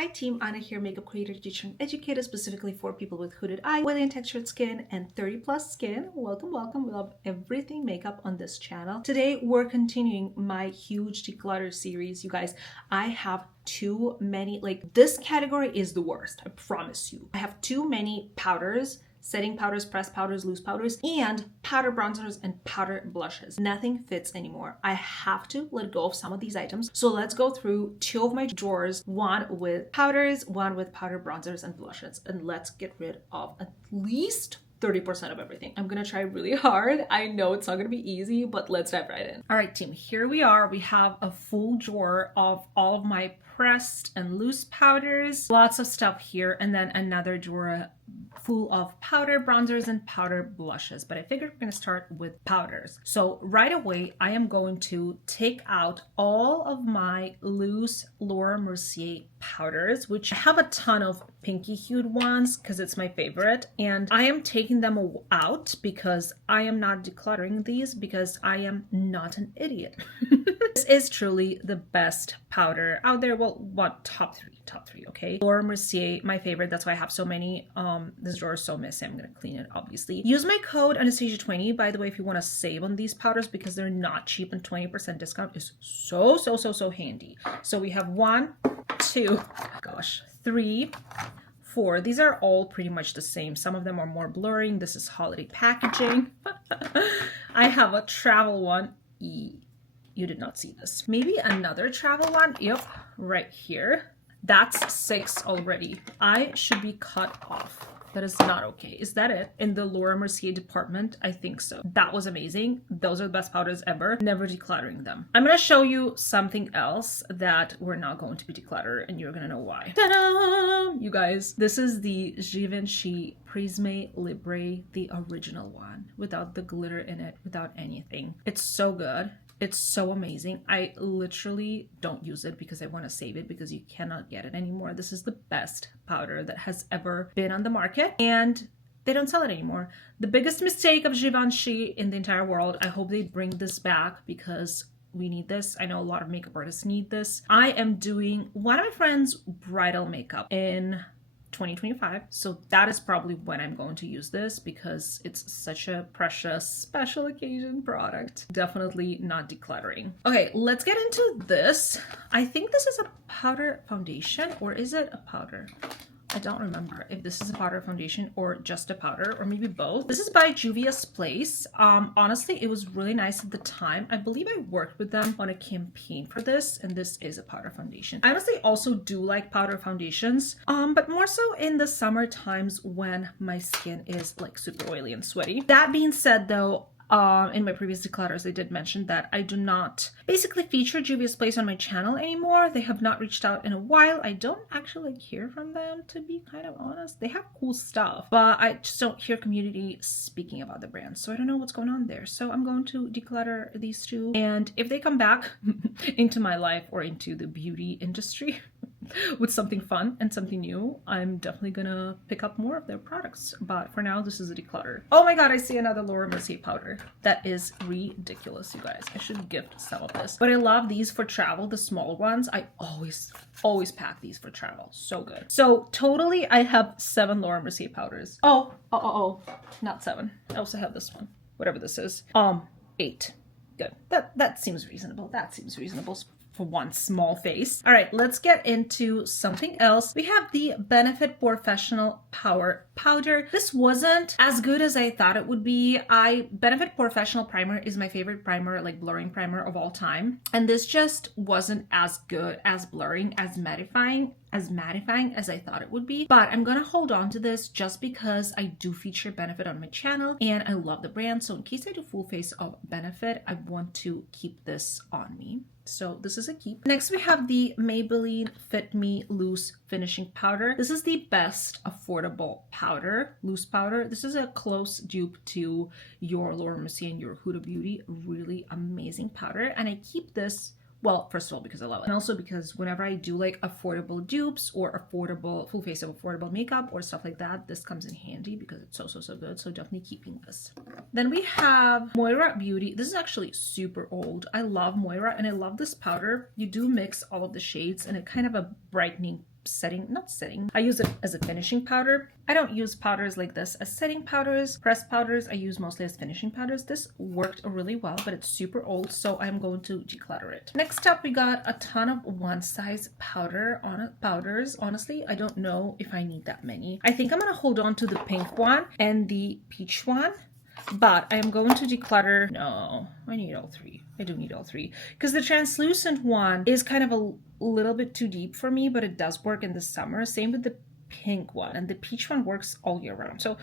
Hi team, Anna here, makeup creator, teacher, and educator specifically for people with hooded eye, oily and textured skin, and 30 plus skin. Welcome, welcome. We love everything makeup on this channel. Today we're continuing my huge declutter series. You guys, I have too many, like this category is the worst, I promise you. I have too many powders, setting powders, pressed powders, loose powders, and powder bronzers and powder blushes. Nothing fits anymore. I have to let go of some of these items. So let's go through two of my drawers, one with powders, one with powder bronzers and blushes, and let's get rid of at least 30% of everything. I'm gonna try really hard. I know it's not gonna be easy, but let's dive right in. All right, team, here we are. We have a full drawer of all of my pressed and loose powders, lots of stuff here, and then another drawer full of powder bronzers and powder blushes. But I figured we're gonna start with powders. So right away, I am going to take out all of my loose Laura Mercier powders, which I have a ton of pinky hued ones because it's my favorite. And I am taking them out because I am not decluttering these because I am not an idiot. This is truly the best powder out there. Well, what, top three, okay? Laura Mercier, my favorite. That's why I have so many. This drawer is so messy. I'm gonna clean it, obviously. Use my code Anastasia20, by the way, if you want to save on these powders because they're not cheap, and 20% discount is so handy. So we have 1, 2, gosh, 3, 4. These are all pretty much the same. Some of them are more blurring. This is holiday packaging. I have a travel one. You did not see this. Maybe another travel one. Yep, right here. That's 6 already. I should be cut off. That is not okay. Is that it? In the Laura Mercier department? I think so. That was amazing. Those are the best powders ever. Never decluttering them. I'm gonna show you something else that we're not going to be declutter, and you're gonna know why. Ta-da! You guys, this is the GVSI Prisme Libre, the original one, without the glitter in it, without anything. It's so good. It's so amazing. I literally don't use it because I want to save it because you cannot get it anymore. This is the best powder that has ever been on the market, and they don't sell it anymore. The biggest mistake of GVSI in the entire world. I hope they bring this back because we need this. I know a lot of makeup artists need this. I am doing one of my friend's bridal makeup in 2025, so that is probably when I'm going to use this because it's such a precious special occasion product. Definitely not decluttering. Okay, let's get into this. I think this is a powder foundation, or is it a powder? I don't remember if this is a powder foundation or just a powder, or maybe both. This is by Juvia's Place. Honestly, it was really nice at the time. I believe I worked with them on a campaign for this, and this is a powder foundation. I honestly also do like powder foundations, but more so in the summer times when my skin is like super oily and sweaty. That being said though, in my previous declutters, I did mention that I do not basically feature Juvia's Place on my channel anymore. They have not reached out in a while. I don't actually hear from them, to be kind of honest. They have cool stuff, but I just don't hear community speaking about the brand. So I don't know what's going on there. So I'm going to declutter these two. And if they come back into my life or into the beauty industry with something fun and something new, I'm definitely gonna pick up more of their products. But for now, this is a declutter. Oh my god, I see another Laura Mercier powder. That is ridiculous, you guys. I should gift some of this. But I love these for travel, the small ones. I always pack these for travel. So good. So totally, I have 7 Laura Mercier powders. Oh, not 7. I also have this one, whatever this is. 8. Good. That seems reasonable. That seems reasonable for one small face. All right, let's get into something else. We have the Benefit Professional Power Powder. This wasn't as good as I thought it would be. Benefit Professional Primer is my favorite primer, like blurring primer of all time. And this just wasn't as good, as blurring, as mattifying as I thought it would be. But I'm gonna hold on to this just because I do feature Benefit on my channel and I love the brand. So in case I do full face of Benefit, I want to keep this on me. So this is a keep. Next, we have the Maybelline Fit Me Loose Finishing Powder. This is the best affordable powder, loose powder. This is a close dupe to your Laura Mercier and your Huda Beauty. Really amazing powder. And I keep this, well, first of all, because I love it. And also because whenever I do like affordable dupes or affordable, full face of affordable makeup or stuff like that, this comes in handy because it's so good. So definitely keeping this. Then we have MOIRA Beauty. This is actually super old. I love MOIRA and I love this powder. You do mix all of the shades and it kind of a brightening I use it as a finishing powder. I don't use powders like this as setting powders. Pressed powders I use mostly as finishing powders. This worked really well, but it's super old, so I'm going to declutter it. Next up, we got a ton of one size powders. Honestly, I don't know if I need that many. I think I'm gonna hold on to the pink one and the peach one, but I am going to declutter. No, I need all three. I do need all three because the translucent one is kind of a little bit too deep for me, but it does work in the summer. Same with the pink one, and the peach one works all year round. So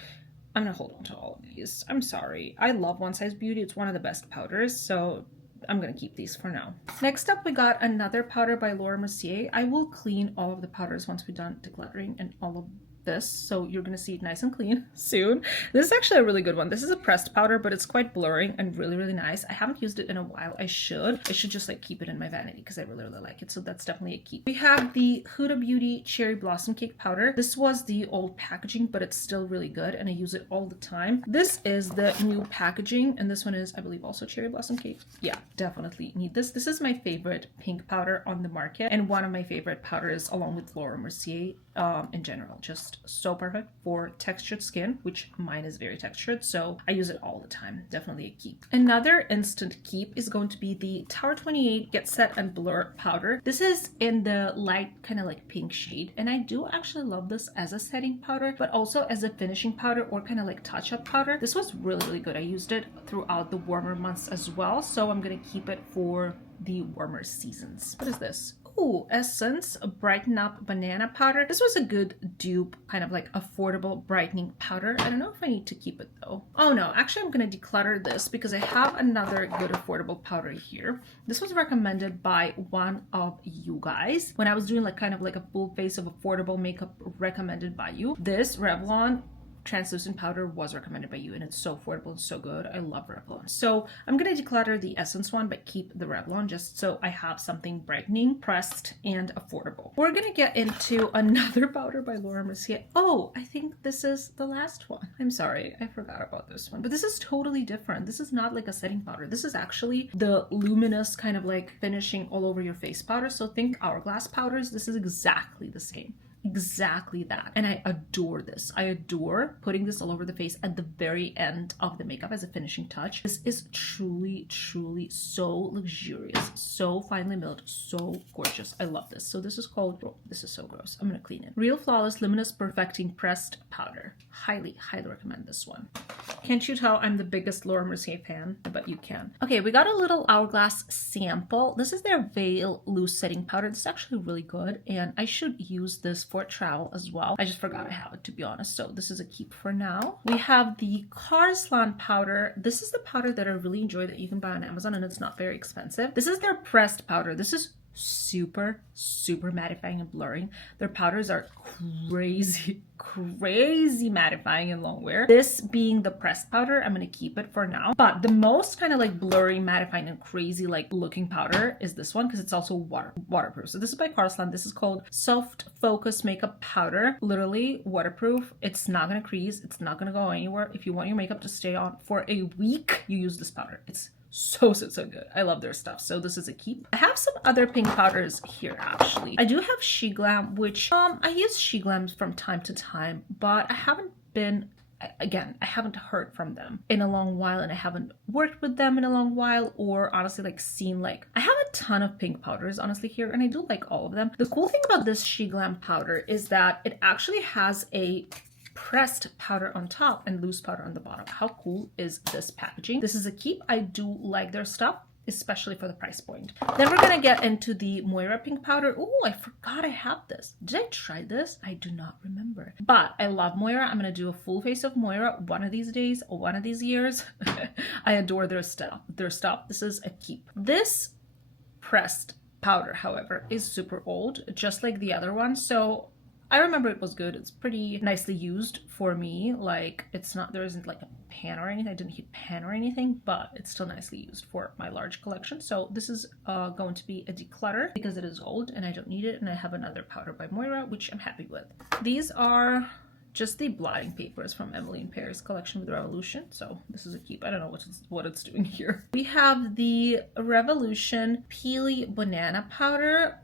I'm gonna hold on to all of these. I'm sorry. I love One Size Beauty. It's one of the best powders, so I'm gonna keep these for now. Next up, we got another powder by Mercier. I will clean all of the powders once we're done decluttering and all of this, so you're gonna see it nice and clean soon. This is actually a really good one. This is a pressed powder, but it's quite blurring and really nice. I haven't used it in a while. I should just like keep it in my vanity because I really like it, so that's definitely a keep. We have the Huda Beauty Cherry Blossom Cake powder. This was the old packaging, but it's still really good and I use it all the time. This is the new packaging, and this one is, I believe, also Cherry Blossom Cake. Yeah, definitely need this. This is my favorite pink powder on the market and one of my favorite powders along with Mercier in general. Just so perfect for textured skin, which mine is very textured, so I use it all the time. Definitely a keep. Another instant keep is going to be the Tower 28 Get Set and Blur powder. This is in the light kind of like pink shade, and I do actually love this as a setting powder, but also as a finishing powder or kind of like touch-up powder. This was really good. I used it throughout the warmer months as well, so I'm gonna keep it for the warmer seasons. What is this? Ooh, Essence Brighten Up Banana Powder. This was a good dupe, kind of like affordable brightening powder. I don't know if I need to keep it though. Oh no, actually I'm gonna declutter this because I have another good affordable powder here. This was recommended by one of you guys when I was doing like kind of like a full face of affordable makeup recommended by you. This Revlon translucent powder was recommended by you, and it's so affordable and so good. I love Revlon. So I'm gonna declutter the Essence one but keep the Revlon just so I have something brightening, pressed, and affordable. We're gonna get into another powder by Mercier. Oh, I think this is the last one. I'm sorry, I forgot about this one, but this is totally different. This is not like a setting powder. This is actually the luminous kind of like finishing all over your face powder. So think Hourglass powders. This is exactly the same. Exactly that, and I adore this. I adore putting this all over the face at the very end of the makeup as a finishing touch. This is truly so luxurious, so finely milled, so gorgeous. I love this. So this is called, oh, this is so gross, I'm gonna clean it. Real Flawless Luminous Perfecting Pressed Powder. Highly recommend this one. Can't you tell I'm the biggest Mercier fan? But you can. Okay, we got a little Hourglass sample. This is their Veil Loose Setting Powder. This is actually really good, and I should use this for travel as well. I just forgot I have it, to be honest, so this is a keep for now. We have the Carslan powder. This is the powder that I really enjoy that you can buy on Amazon, and it's not very expensive. This is their pressed powder. This is super mattifying and blurring. Their powders are crazy mattifying and long wear. This being the pressed powder, I'm gonna keep it for now. But the most kind of like blurry, mattifying, and crazy like looking powder is this one because it's also waterproof. So this is by Carslan. This is called Soft Focus Makeup Powder. Literally waterproof. It's not gonna crease. It's not gonna go anywhere. If you want your makeup to stay on for a week, you use this powder. It's so good. I love their stuff, so this is a keep. I have some other pink powders here actually. I do have She Glam, which I use She Glams from time to time, but I haven't heard from them in a long while, and I haven't worked with them in a long while, or honestly like seen like, I have a ton of pink powders honestly here, and I do like all of them. The cool thing about this She Glam powder is that it actually has a pressed powder on top and loose powder on the bottom. How cool is this packaging? This is a keep. I do like their stuff, especially for the price point. Then we're gonna get into the MOIRA pink powder. Oh, I forgot I have this. Did I try this? I do not remember. But I love MOIRA. I'm gonna do a full face of MOIRA one of these days or one of these years. I adore their stuff. This is a keep. This pressed powder, however, is super old, just like the other one. So I remember it was good. It's pretty nicely used for me. Like, it's not, there isn't like a pan or anything. I didn't hit pan or anything, but it's still nicely used for my large collection. So this is going to be a declutter because it is old and I don't need it. And I have another powder by MOIRA, which I'm happy with. These are just the blotting papers from Emily in Paris collection with Revolution. So this is a keep. I don't know what it's doing here. We have the Revolution Peely Banana Powder.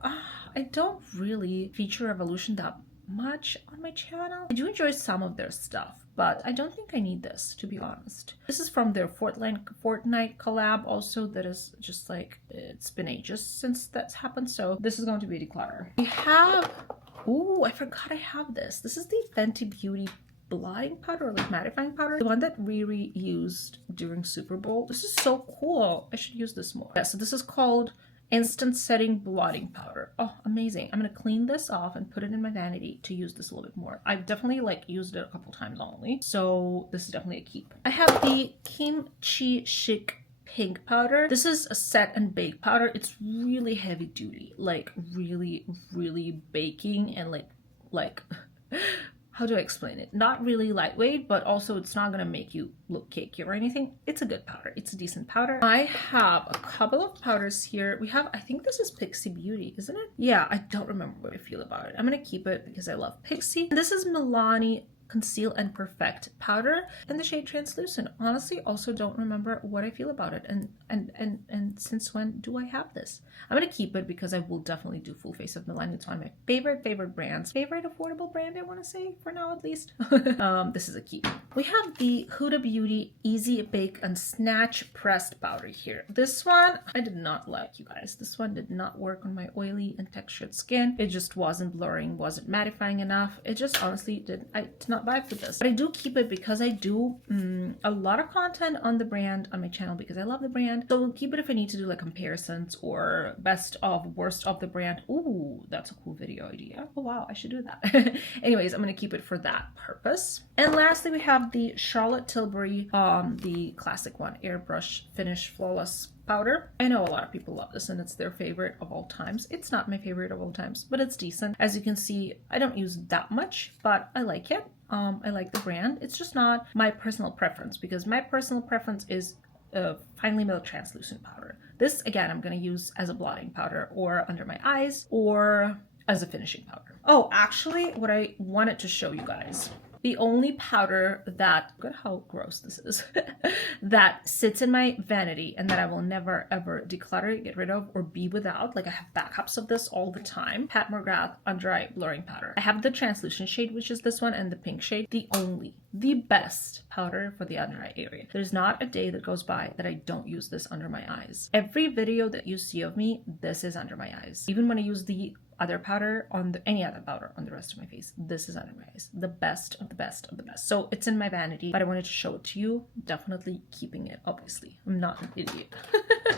I don't really feature Revolution that much on my channel. I do enjoy some of their stuff, but I don't think I need this, to be honest. This is from their Fortnite collab also. That is just like, it's been ages since that's happened, so this is going to be a declutter. We have, oh, I forgot I have this. This is the Fenty Beauty blotting powder, or like mattifying powder, the one that Riri used during Super Bowl. This is so cool. I should use this more. Yeah, so this is called Instant Setting Blotting Powder. Oh, amazing. I'm gonna clean this off and put it in my vanity to use this a little bit more. I've definitely like used it a couple times only, so this is definitely a keep. I have the Kimchi Chic pink powder. This is a set and bake powder. It's really heavy duty, like really baking, and like how do I explain it? Not really lightweight, but also it's not gonna make you look cakey or anything. It's a good powder. It's a decent powder. I have a couple of powders here. We have, I think this is Pixie Beauty, isn't it? Yeah, I don't remember what I feel about it. I'm gonna keep it because I love Pixie. This is Milani Conceal and Perfect powder in the shade Translucent. Honestly, also don't remember what I feel about it, and since when do I have this? I'm gonna keep it because I will definitely do Full Face of Milani. It's one of my favorite brands, favorite affordable brand, I want to say, for now at least. This is a keep. We have the Huda Beauty Easy Bake and Snatch pressed powder here. This one I did not like, you guys. This one did not work on my oily and textured skin. It just wasn't blurring, wasn't mattifying enough. It just honestly I did not buy for this, but I do keep it because I do a lot of content on the brand on my channel because I love the brand. So I'll keep it if I need to do like comparisons or best of worst of the brand. Ooh, that's a cool video idea. Oh wow, I should do that. Anyways, I'm gonna keep it for that purpose. And lastly, we have the Charlotte Tilbury, the classic one, Airbrush Finish Flawless powder. I know a lot of people love this and it's their favorite of all times. It's not my favorite of all times, but it's decent. As you can see, I don't use that much, but I like it. I like the brand. It's just not my personal preference because my personal preference is a finely milled translucent powder. This, again, I'm going to use as a blotting powder or under my eyes or as a finishing powder. Oh, actually, what I wanted to show you guys, the only powder that, look at how gross this is, that sits in my vanity and that I will never ever declutter, get rid of, or be without, like I have backups of this all the time, Pat McGrath Under Eye Blurring Powder. I have the translucent shade, which is this one, and the pink shade, the best powder for the under eye area. There's not a day that goes by that I don't use this under my eyes. Every video that you see of me, this is under my eyes. Even when I use the other powder on any other powder on the rest of my face, this is under my eyes. The best of the best of the best. So it's in my vanity, but I wanted to show it to you. Definitely keeping it, obviously. I'm not an idiot.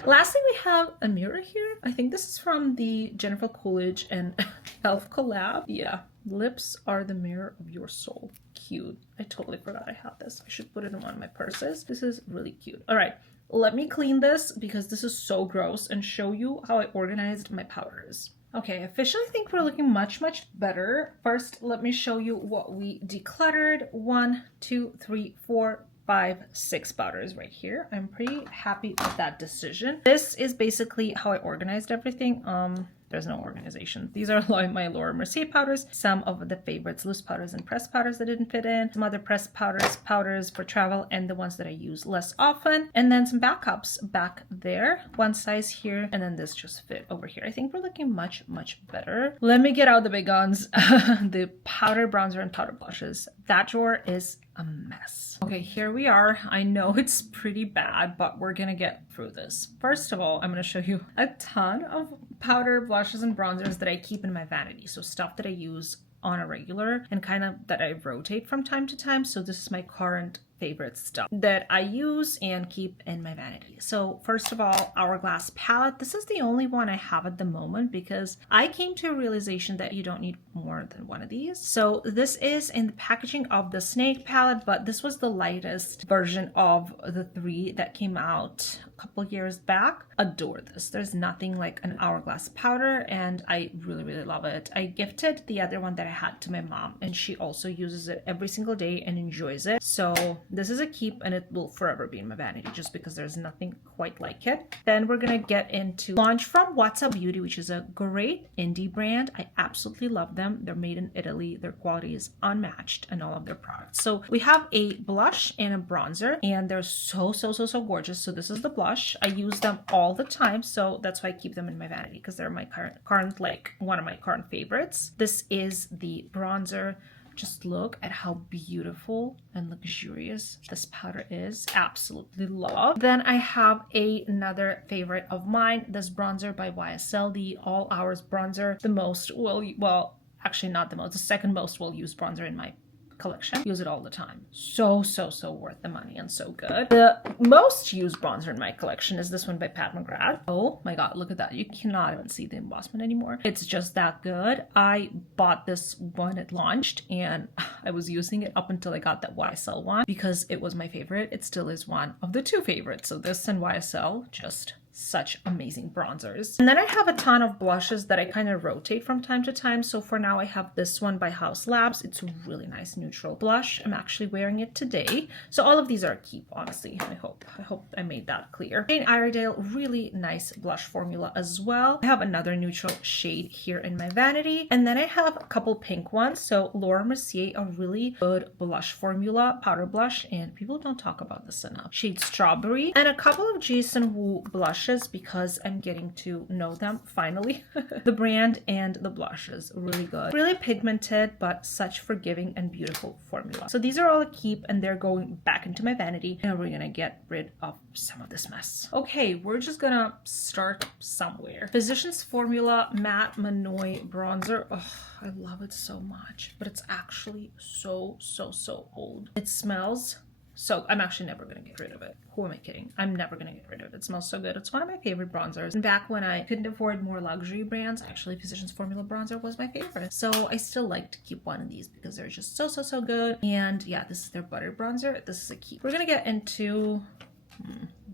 Lastly, we have a mirror here. I think this is from the Jennifer Coolidge and Elf collab. Yeah, lips are the mirror of your soul. Cute. I totally forgot I had this. I should put it in one of my purses. This is really cute. All right, let me clean this because this is so gross and show you how I organized my powders. Okay, officially I think we're looking much better. First, let me show you what we decluttered. 1, 2, 3, 4, 5, 6 powders right here. I'm pretty happy with that decision. This is basically how I organized everything. There's no organization. These are my Laura Mercier powders, some of the favorites, loose powders and pressed powders that didn't fit in, some other pressed powders for travel, and the ones that I use less often, and then some backups back there, one size here, and then this just fit over here. I think we're looking much better. Let me get out the big guns. The powder, bronzer, and powder blushes. That drawer is a mess. Okay, here we are. I know it's pretty bad, but we're gonna get through this. First of all, I'm gonna show you a ton of powder, blushes, and bronzers that I keep in my vanity. So stuff that I use on a regular and kind of that I rotate from time to time. So this is my current favorite stuff that I use and keep in my vanity. So first of all, Hourglass palette. This is the only one I have at the moment because I came to a realization that you don't need more than one of these. So this is in the packaging of the Snake palette, but this was the lightest version of the 3 that came out a couple years back. Adore this. There's nothing like an Hourglass powder and I really love it. I gifted the other one that I had to my mom and she also uses it every single day and enjoys it. So this is a keep, and it will forever be in my vanity just because there's nothing quite like it. Then we're gonna get into launch from What's Up Beauty, which is a great indie brand. I absolutely love them. They're made in Italy. Their quality is unmatched in all of their products. So we have a blush and a bronzer, and they're so gorgeous. So this is the blush. I use them all the time, so that's why I keep them in my vanity, because they're my current like one of my current favorites. This is the bronzer. Just look at how beautiful and luxurious this powder is. Absolutely love. Then I have another favorite of mine, this bronzer by YSL, the All Hours bronzer. The most, well, actually not the most, the second most well-used bronzer in my collection. Use it all the time. So worth the money and so good. The most used bronzer in my collection is this one by Pat McGrath. Oh my god, look at that. You cannot even see the embossment anymore. It's just that good. I bought this when it launched, and I was using it up until I got that YSL one because it was my favorite. It still is one of the two favorites. So this and YSL, just such amazing bronzers. And then I have a ton of blushes that I kind of rotate from time to time. So for now I have this one by Haus Labs. It's a really nice neutral blush. I'm actually wearing it today. So all of these are a keep, honestly. I hope I made that clear. And IREDALE, really nice blush formula as well. I have another neutral shade here in my vanity. And then I have a couple pink ones. So Laura Mercier, a really good blush formula, powder blush, and people don't talk about this enough. Shade Strawberry, and a couple of Jason Wu blushes because I'm getting to know them finally. The brand and the blushes, really good. Really pigmented, but such forgiving and beautiful formula. So these are all a keep, and they're going back into my vanity, and we're gonna get rid of some of this mess. Okay, we're just gonna start somewhere. Physicians Formula Matte Manoi Bronzer. Oh, I love it so much, but it's actually so old. It smells so I'm actually never gonna get rid of it. Who am I kidding? I'm never gonna get rid of it. It smells so good. It's one of my favorite bronzers. And back when I couldn't afford more luxury brands, actually Physicians Formula bronzer was my favorite. So I still like to keep one of these because they're just so good. And yeah, this is their butter bronzer. This is a keep. We're gonna get into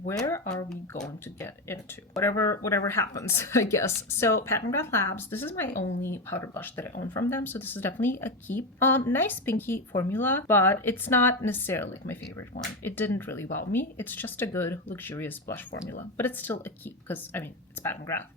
where are we going to get into? Whatever happens, I guess. So Pat McGrath Labs, this is my only powder blush that I own from them, so this is definitely a keep. Nice pinky formula, but it's not necessarily like my favorite one. It didn't really wow me. It's just a good luxurious blush formula, but it's still a keep because I mean it's Pat McGrath.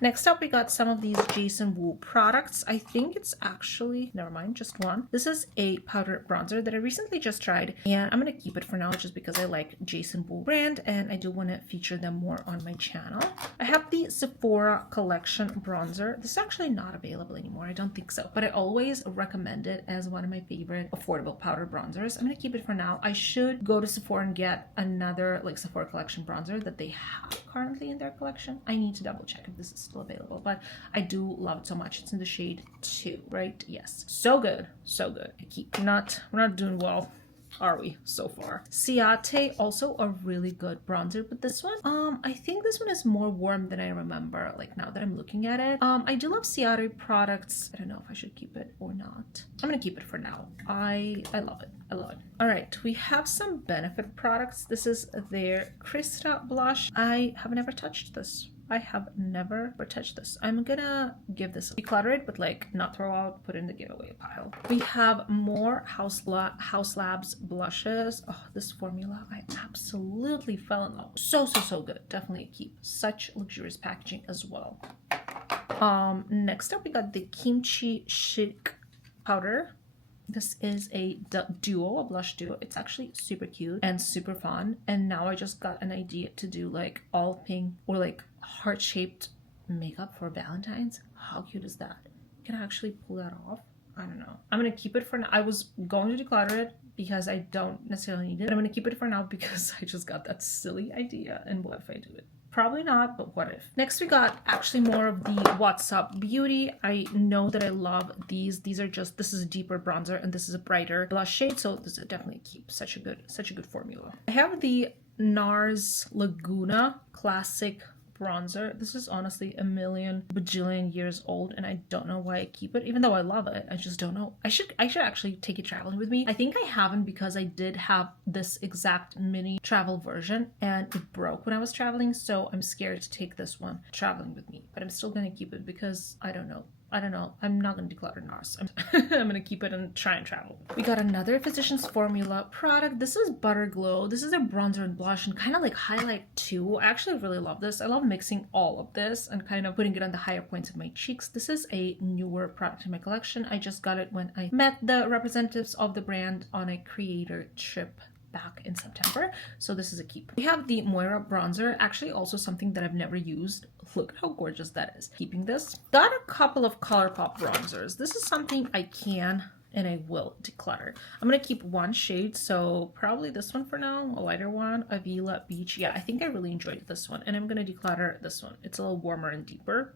Next up, we got some of these Jason Wu products. I think it's actually, never mind, just one. This is a powder bronzer that I recently just tried, and I'm gonna keep it for now just because I like Jason Wu brand and I do want to feature them more on my channel. I have the Sephora Collection bronzer. This is actually not available anymore. I don't think so, but I always recommend it as one of my favorite affordable powder bronzers. I'm gonna keep it for now. I should go to Sephora and get another like Sephora Collection bronzer that they have currently in their collection. I need to double check if this is still available, but I do love it so much. It's in the shade 2, right? Yes. So good. So good. We're not doing well, are we, so far? Ciate, also a really good bronzer, but this one, I think this one is more warm than I remember, like now that I'm looking at it. I do love Ciate products. I don't know if I should keep it or not. I'm gonna keep it for now. I love it. I love it. All right, we have some Benefit products. This is their Krista blush. I have never touched this. I have never touched this. I'm gonna give this, declutter it, but like not throw out, put in the giveaway pile. We have more Haus Labs blushes. Oh, this formula, I absolutely fell in love. So good. Definitely a keep. Such luxurious packaging as well. Next up, we got the Kimchi Chic powder. This is a duo, a blush duo. It's actually super cute and super fun. And now I just got an idea to do like all pink or like heart-shaped makeup for Valentine's. How cute is that? Can I actually pull that off? I don't know. I'm gonna keep it for now. I was going to declutter it because I don't necessarily need it, but I'm gonna keep it for now because I just got that silly idea. And what if I do it? Probably not, but what if? Next, we got actually more of the What's Up Beauty. I know that I love these. These are just, this is a deeper bronzer and this is a brighter blush shade. So this is definitely keep. Such a good formula. I have the NARS Laguna Classic bronzer. This is honestly a million bajillion years old and I don't know why I keep it, even though I love it. I just don't know. I should actually take it traveling with me. I think I haven't because I did have this exact mini travel version and it broke when I was traveling, so I'm scared to take this one traveling with me, but I'm still gonna keep it because I don't know. I don't know. I'm not going to declutter NARS. I'm going to keep it and try and travel. We got another Physicians Formula product. This is Butter Glow. This is a bronzer and blush and kind of like highlight too. I actually really love this. I love mixing all of this and kind of putting it on the higher points of my cheeks. This is a newer product in my collection. I just got it when I met the representatives of the brand on a creator trip back in September. So this is a keep. We have the MOIRA bronzer, actually also something that I've never used. Look at how gorgeous that is. Keeping this. Got a couple of ColourPop bronzers. This is something I can and I will declutter. I'm gonna keep one shade, so probably this one for now, a lighter one, Avila Beach. Yeah, I think I really enjoyed this one, and I'm gonna declutter this one. It's a little warmer and deeper.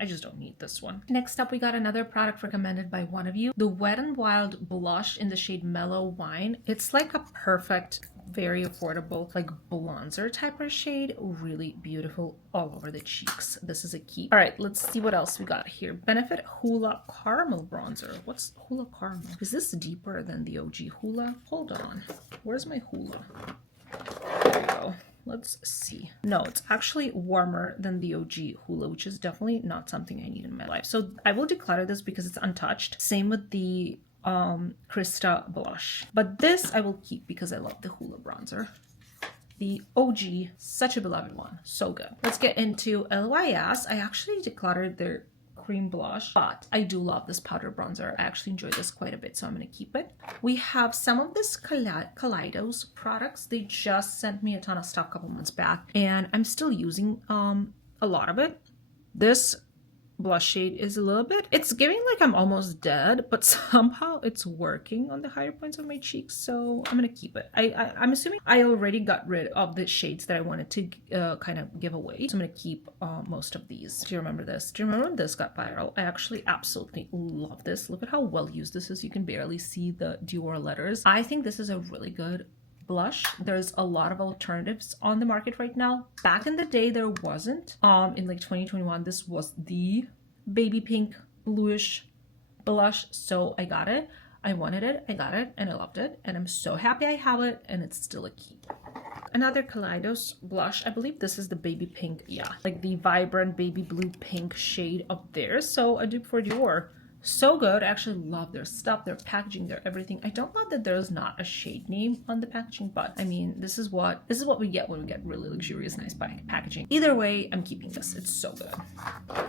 I just don't need this one. Next up, we got another product recommended by one of you, the Wet n Wild blush in the shade Mellow Wine. It's like a perfect, very affordable, like bronzer type of shade. Really beautiful all over the cheeks. This is a keep. All right, let's see what else we got here. Benefit Hoola Caramel Bronzer. What's Hoola Caramel? Is this deeper than the OG Hoola? Hold on. Where's my Hoola? There we go. Let's see. No, it's actually warmer than the OG Hoola, which is definitely not something I need in my life. So I will declutter this because it's untouched. Same with the Krista blush. But this I will keep because I love the Hoola bronzer. The OG, such a beloved one. So good. Let's get into LYS. I actually decluttered their cream blush, but I do love this powder bronzer. I actually enjoy this quite a bit, so I'm going to keep it. We have some of this Kaleidos products. They just sent me a ton of stuff a couple months back, and I'm still using a lot of it. This blush shade is a little bit, it's giving like I'm almost dead, but somehow it's working on the higher points of my cheeks, so I'm gonna keep it. I'm assuming I already got rid of the shades that I wanted to kind of give away, so I'm gonna keep most of these. Do you remember this? Do you remember when this got viral? I actually absolutely love this. Look at how well used this is. You can barely see the Dior letters. I think this is a really good blush. There's a lot of alternatives on the market right now. Back in the day there wasn't. In like 2021 this was the baby pink bluish blush, so I got it. I wanted it, I got it, and I loved it, and I'm so happy I have it, and it's still a keep. Another Kaleidos blush. I believe this is the baby pink, yeah, like the vibrant baby blue pink shade of theirs. So a dupe for Dior. So good. I actually love their stuff, their packaging, their everything. I don't love that there's not a shade name on the packaging, but I mean, this is what we get when we get really luxurious, nice packaging. Either way, I'm keeping this. It's so good.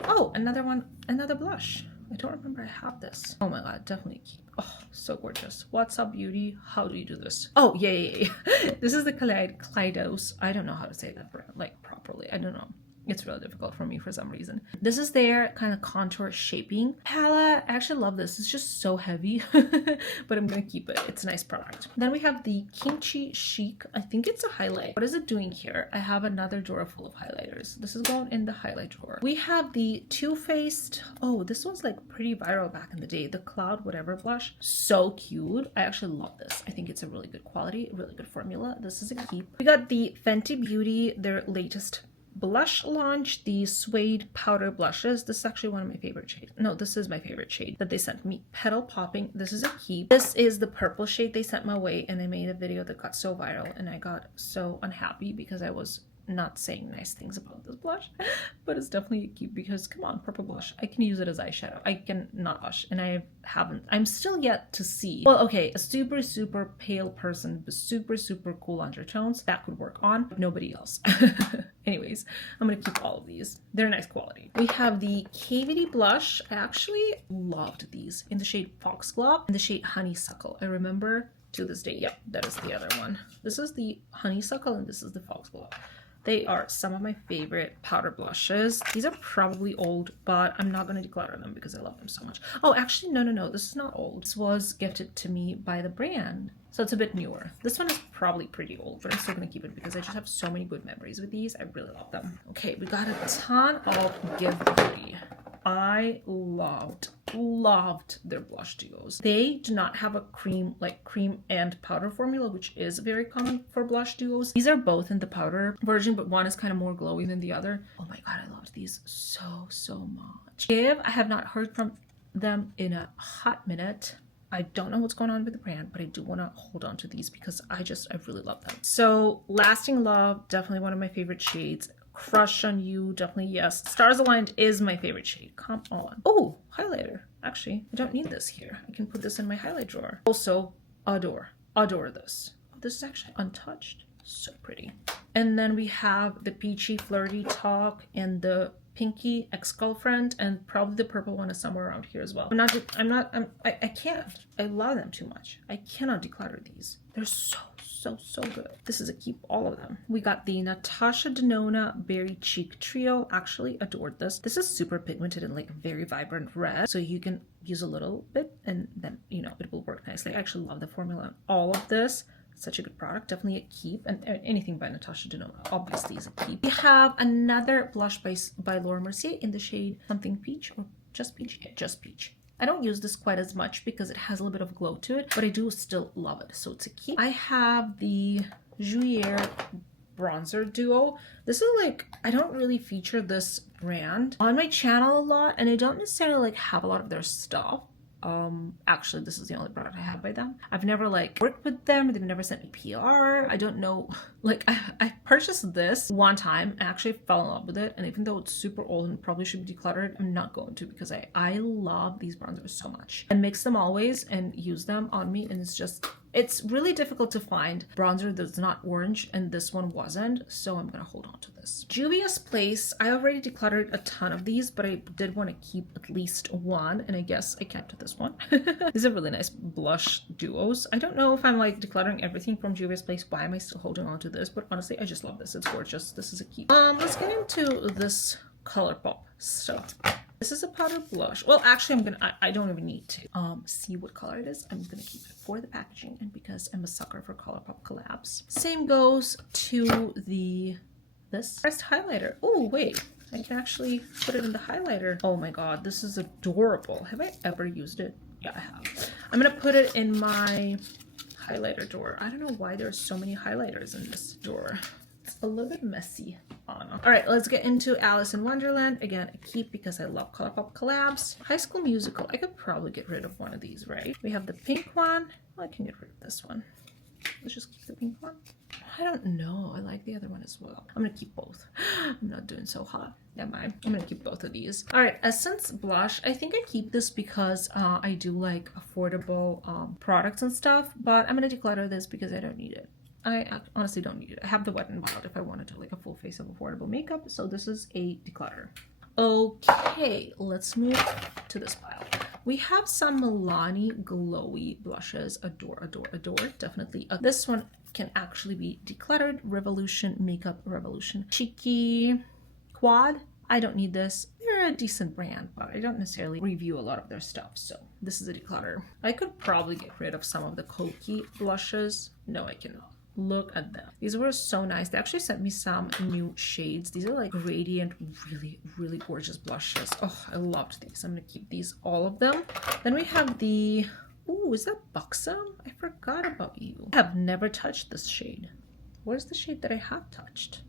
Oh, another one, another blush. I don't remember I have this. Oh my god, definitely keep. Oh, so gorgeous. What's up, beauty? How do you do this? Oh, yeah. This is the Kaleidos. I don't know how to say that like properly. I don't know. It's really difficult for me for some reason. This is their kind of contour shaping palette. I actually love this. It's just so heavy, but I'm gonna keep it. It's a nice product. Then we have the Kimchi Chic. I think it's a highlight. What is it doing here? I have another drawer full of highlighters. This is going in the highlight drawer. We have the Too Faced. Oh, this one's like pretty viral back in the day. The Cloud Whatever blush. So cute. I actually love this. I think it's a really good quality, really good formula. This is a keep. We got the Fenty Beauty, their latest blush launch, the suede powder blushes. This is actually one of my favorite shades. No, this is my favorite shade that they sent me. Petal Popping. This is a keep. This is the purple shade they sent my way, and I made a video that got so viral, and I got so unhappy because I was not saying nice things about this blush, but it's definitely a keep because come on, purple blush. I can use it as eyeshadow. I can not blush, and I haven't. I'm still yet to see. Well, okay, a super pale person with super cool undertones that could work on, but nobody else. Anyways, I'm gonna keep all of these. They're nice quality. We have the KVD blush. I actually loved these in the shade Foxglove and the shade Honeysuckle. I remember to this day. Yep, that is the other one. This is the Honeysuckle and this is the Foxglove. They are some of my favorite powder blushes. These are probably old, but I'm not going to declutter them because I love them so much. Oh, actually, no. This is not old. This was gifted to me by the brand, so it's a bit newer. This one is probably pretty old, but I'm still going to keep it because I just have so many good memories with these. I really love them. Okay, we got a ton of Give Beauty. I loved their blush duos. They do not have a cream and powder formula, which is very common for blush duos. These are both in the powder version, but one is kind of more glowy than the other. Oh my god, I loved these so much. I have not heard from them in a hot minute. I don't know what's going on with the brand, but I do want to hold on to these because I really love them. So Lasting Love, definitely one of my favorite shades. Crush on You, definitely yes. Stars Aligned is my favorite shade. Come on. Oh, highlighter. Actually, I don't need this here. I can put this in my highlight drawer. Also, adore this. This is actually untouched. So pretty. And then we have the Peachy Flirty Talk and the Pinky Ex-Girlfriend, and probably the purple one is somewhere around here as well. I can't. I love them too much. I cannot declutter these. They're so good. This is a keep, all of them. We got the Natasha Denona Berry Cheek Trio. Actually adored this. This is super pigmented and like very vibrant red. So you can use a little bit and then, you know, it will work nicely. I actually love the formula on all of this. Such a good product, definitely a keep, and anything by Natasha Neganova obviously is a keep. We have another blush by Laura Mercier in the shade something peach or just peach. Yeah, just peach. I don't use this quite as much because it has a little bit of glow to it, but I do still love it, so it's a keep. I have the Julier bronzer duo. This is like, I don't really feature this brand on my channel a lot, and I don't necessarily like have a lot of their stuff. Actually this is the only product I have by them. I've never like worked with them. They've never sent me PR. I don't know, like I purchased this one time and actually fell in love with it, and even though it's super old and probably should be decluttered, I'm not going to because I love these bronzers so much and mix them always and use them on me, and it's really difficult to find bronzer that's not orange, and this one wasn't, so I'm gonna hold on to this. Juvia's Place, I already decluttered a ton of these, but I did want to keep at least one, and I guess I kept this one. These are really nice blush duos. I don't know if I'm like decluttering everything from Juvia's Place. Why am I still holding on to this? But honestly, I just love this. It's gorgeous. This is a keep. Let's get into this ColourPop stuff. This is a powder blush. Well, actually, I don't even need to see what color it is. I'm gonna keep it for the packaging and because I'm a sucker for ColourPop collabs. Same goes to this first highlighter. Oh, wait, I can actually put it in the highlighter. Oh my God, this is adorable. Have I ever used it? Yeah, I have. I'm gonna put it in my highlighter drawer. I don't know why there's so many highlighters in this drawer. It's a little bit messy. All right, let's get into Alice in Wonderland. Again, a keep because I love ColourPop collabs. High School Musical. I could probably get rid of one of these, right? We have the pink one. Well, I can get rid of this one. Let's just keep the pink one. I don't know. I like the other one as well. I'm gonna keep both. I'm not doing so hot, am I? I'm gonna keep both of these. All right, Essence Blush. I think I keep this because I do like affordable products and stuff, but I'm gonna declutter this because I don't need it. I honestly don't need it. I have the Wet n Wild if I want to do like a full face of affordable makeup, so this is a declutter. Okay, let's move to this pile. We have some Milani glowy blushes. Adore, adore, adore. Definitely. This one can actually be decluttered. Revolution Makeup Revolution. Cheeky Quad. I don't need this. They're a decent brand, but I don't necessarily review a lot of their stuff, so this is a declutter. I could probably get rid of some of the Koki blushes. No, I cannot. Look at them. These were so nice. They actually sent me some new shades. These are like radiant, really gorgeous blushes. Oh, I loved these. I'm gonna keep these, all of them. Then we have the, ooh, is that Buxom? I forgot about you. I have never touched this shade. Where's the shade that I have touched?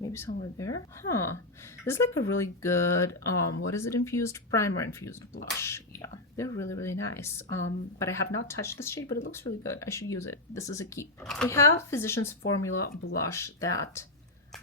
Maybe somewhere there? Huh. This is like a really good, what is it, infused? Primer infused blush. Yeah, they're really nice. But I have not touched this shade, but it looks really good. I should use it. This is a keep. We have Physicians Formula blush that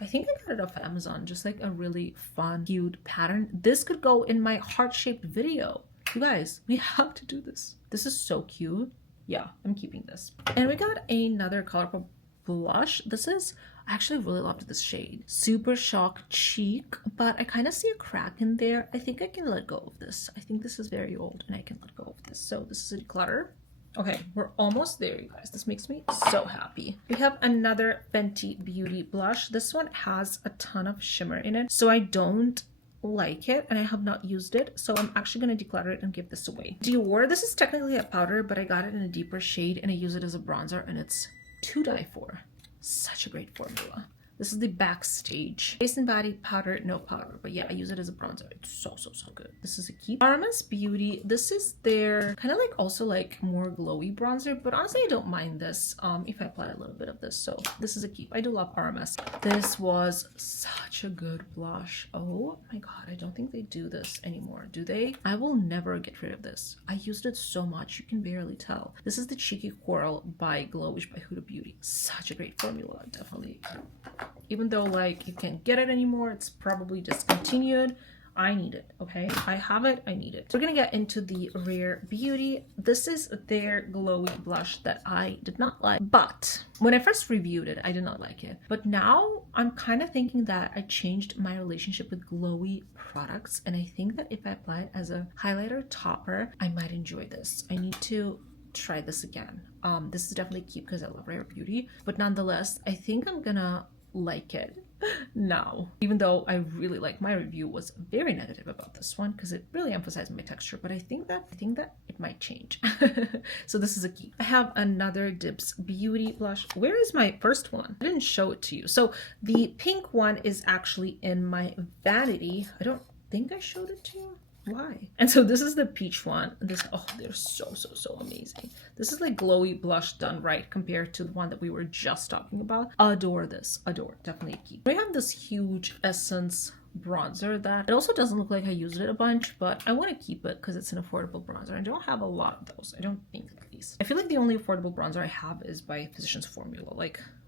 I think I got it off Amazon. Just like a really fun, cute pattern. This could go in my heart-shaped video. You guys, we have to do this. This is so cute. Yeah, I'm keeping this. And we got another ColourPop blush. This is, I actually really loved this shade. Super Shock Cheek, but I kind of see a crack in there. I think I can let go of this. I think this is very old and I can let go of this. So this is a declutter. Okay, we're almost there, you guys. This makes me so happy. We have another Fenty Beauty blush. This one has a ton of shimmer in it, so I don't like it and I have not used it, so I'm actually going to declutter it and give this away. Dior, this is technically a powder, but I got it in a deeper shade and I use it as a bronzer, and it's to die for. Such a great formula. This is the Backstage Face and Body powder, no powder, but yeah, I use it as a bronzer. It's so good. This is a keep. RMS Beauty, this is their kind of like also like more glowy bronzer, but honestly I don't mind this if I apply a little bit of this, so this is a keep. I do love RMS. This was such a good blush. Oh my god, I don't think they do this anymore, do they? I will never get rid of this. I used it so much you can barely tell. This is the Cheeky Coral by Glowish by Huda Beauty. Such a great formula. Definitely Even though like you can't get it anymore, it's probably discontinued. I need it, okay? I have it, I need it. We're gonna get into the Rare Beauty. This is their glowy blush that I did not like, but when I first reviewed it, I did not like it. But now I'm kind of thinking that I changed my relationship with glowy products, and I think that if I apply it as a highlighter topper, I might enjoy this. I need to try this again. This is definitely keep because I love Rare Beauty, but nonetheless, I think I'm gonna like it now, even though I really like my review was very negative about this one because it really emphasized my texture, but I think that it might change. So this is a key. I have another Dips Beauty blush. Where is my first one? I didn't show it to you. So the pink one is actually in my Vanity. I don't think I showed it to you. Why? And so this is the peach one. This, oh, they're so amazing. This is like glowy blush done right compared to the one that we were just talking about. Adore this. Adore. Definitely a key. We have this huge Essence bronzer that it also doesn't look like I used it a bunch, but I want to keep it because it's an affordable bronzer. I don't have a lot of those. I don't think, at least. I feel like the only affordable bronzer I have is by Physicians Formula,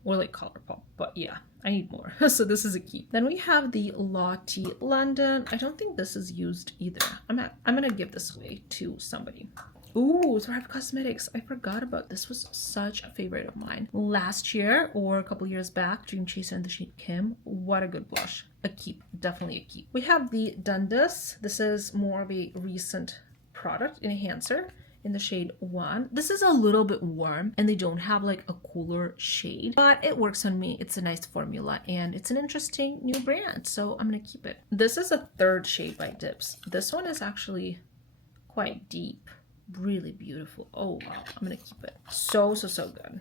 or like Colourpop, but yeah, I need more. So this is a key. Then we have the Lottie London. I don't think this is used either. I'm gonna give this away to somebody. Ooh, Thrive Cosmetics. I forgot about this. Was such a favorite of mine last year or a couple years back. Dream Chaser in the shade Kim. What a good blush. A keep. Definitely a keep. We have the Dundas. This is more of a recent product enhancer in the shade 1. This is a little bit warm and they don't have like a cooler shade, but it works on me. It's a nice formula and it's an interesting new brand, so I'm gonna keep it. This is a third shade by Dips. This one is actually quite deep, really beautiful. Oh wow, I'm gonna keep it. So good.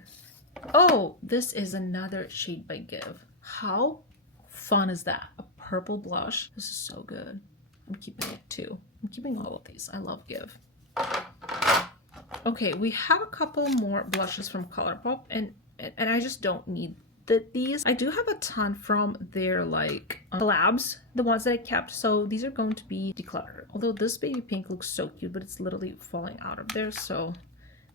Oh, this is another shade by Give. How fun is that? A purple blush. This is so good. I'm keeping it too. I'm keeping all of these. I love Give. Okay, we have a couple more blushes from Colourpop, and I just don't need these. I do have a ton from their like collabs, the ones that I kept. So these are going to be Declutter. Although this baby pink looks so cute, but it's literally falling out of there. So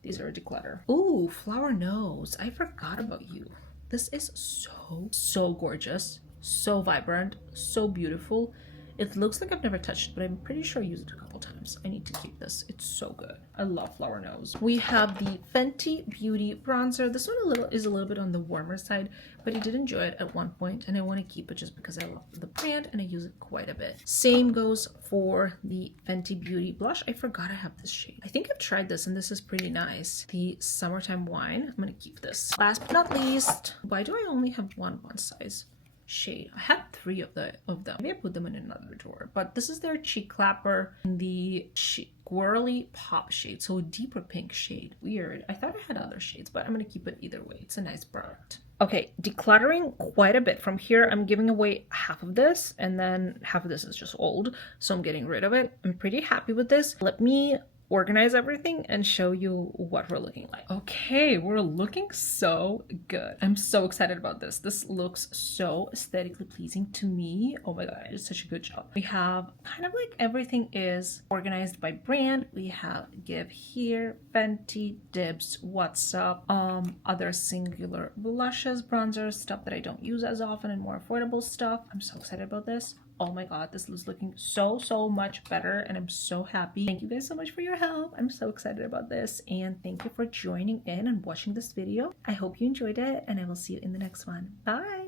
these are Declutter. Ooh, Flower Nose. I forgot about you. This is so gorgeous, so vibrant, so beautiful. It looks like I've never touched it, but I'm pretty sure I used it a couple times. I need to keep this. It's so good. I love Flower Nose. We have the Fenty Beauty Bronzer. This one is a little bit on the warmer side, but I did enjoy it at one point, and I want to keep it just because I love the brand and I use it quite a bit. Same goes for the Fenty Beauty Blush. I forgot I have this shade. I think I've tried this, and this is pretty nice. The Summertime Wine. I'm going to keep this. Last but not least, why do I only have one size shade? I had 3 of them. Maybe I put them in another drawer, but this is their Cheek Clapper in the Squirrely Pop shade, so a deeper pink shade. Weird. I thought I had other shades, but I'm gonna keep it either way. It's a nice product. Okay, decluttering quite a bit. From here, I'm giving away half of this, and then half of this is just old, so I'm getting rid of it. I'm pretty happy with this. Let me organize everything and show you what we're looking like. Okay, we're looking so good. I'm so excited about this. This looks so aesthetically pleasing to me. Oh my god, it's such a good job. We have kind of like everything is organized by brand. We have Give here, Fenty, Dibs, What's Up, other singular blushes, bronzers, stuff that I don't use as often, and more affordable stuff. I'm so excited about this. Oh my god, this is looking so much better, and I'm so happy. Thank you guys so much for your help. I'm so excited about this, and thank you for joining in and watching this video. I hope you enjoyed it, and I will see you in the next one. Bye!